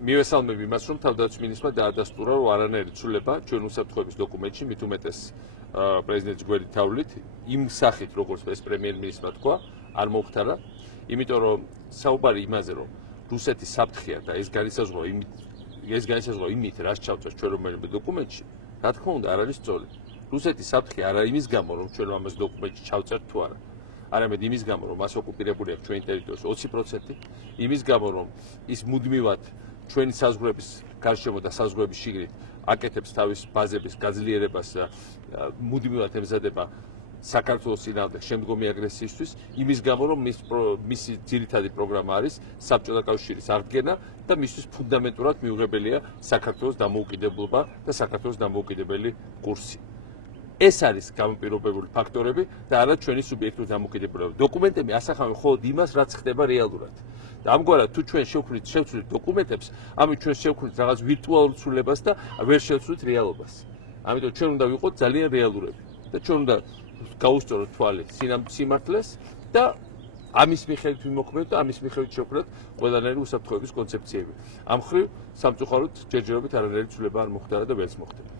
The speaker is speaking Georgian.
მივესალმები იმას, რომ თავდაცვის მინისტრმა დაადასტურა, რომ არანაირი ცვლილება ჩვენ უსაფრთხოების დოკუმენტში, მით უმეტეს პრეზიდენტის გვერდით თავლით, იმ სახით, როგორც ეს პრემიერ-მინისტრმა თქვა, არ მოხდარა, იმიტომ რომ საუბარი იმაზე, რომ რუსეთის საფრთხეა და ეს განისაზღვრა იმით, რაც ჩავწერს ჩვენ რომელიმე დოკუმენტში, რა თქმა უნდა, არ არის სწორი. რუსეთის საფრთხე არა იმის გამო, რომ ჩვენ ამას დოკუმენტში ჩავწერთ თუ არა. არამედ იმის გამო, რომ მას ოკუპირებული აქვს ჩვენი ტერიტორიის 20%, იმის გამო, რომ ის მუდმივად ჩვენი საზღვრების გარშემო და საზღვრების შიგნით აკეთებს თავის ბაზების გაძლიერებას და მუდმივად ემზადება საქართველოს წინააღმდეგ შემდგომი აგრესიისთვის, იმის გამო, რომ მისი ძირითადი პროგრამა არის საბჭოთა კავშირის აღდგენა და მისთვის ფუნდამენტურად მიუღებელია საქართველოს დამოუკიდებლობა და საქართველოს დამოუკიდებელი კურსი. ეს არის გამოპირობებული ფაქტორები და არა ჩვენი სუბიექტური დამოუკიდებლობა. დოკუმენტები ასახავენ მხოლოდ იმას, რაც ხდება რეალურად. და ამგვარად თუ ჩვენ შევხვდით დოკუმენტებს, ამით ჩვენ შევხვდით რაღაც ვირტუალურ ცვლილებას და ვერ შევხვდით რეალობას. ამიტომ ჩვენ უნდა ვიყოთ ძალიან რეალურები და ჩვენ უნდა გაუსწოროთ თვალი სიმართლეს და ამის მიხედვით ვიმოქმედოთ და ამის მიხედვით შევქმნათ ყველანაირი უსაფრთხოების კონცეფციები. ამ მხრივ სამწუხაროდ ჯერჯერობით არანაირი ცვლილება არ მოხდარა და ვერც მოხდება.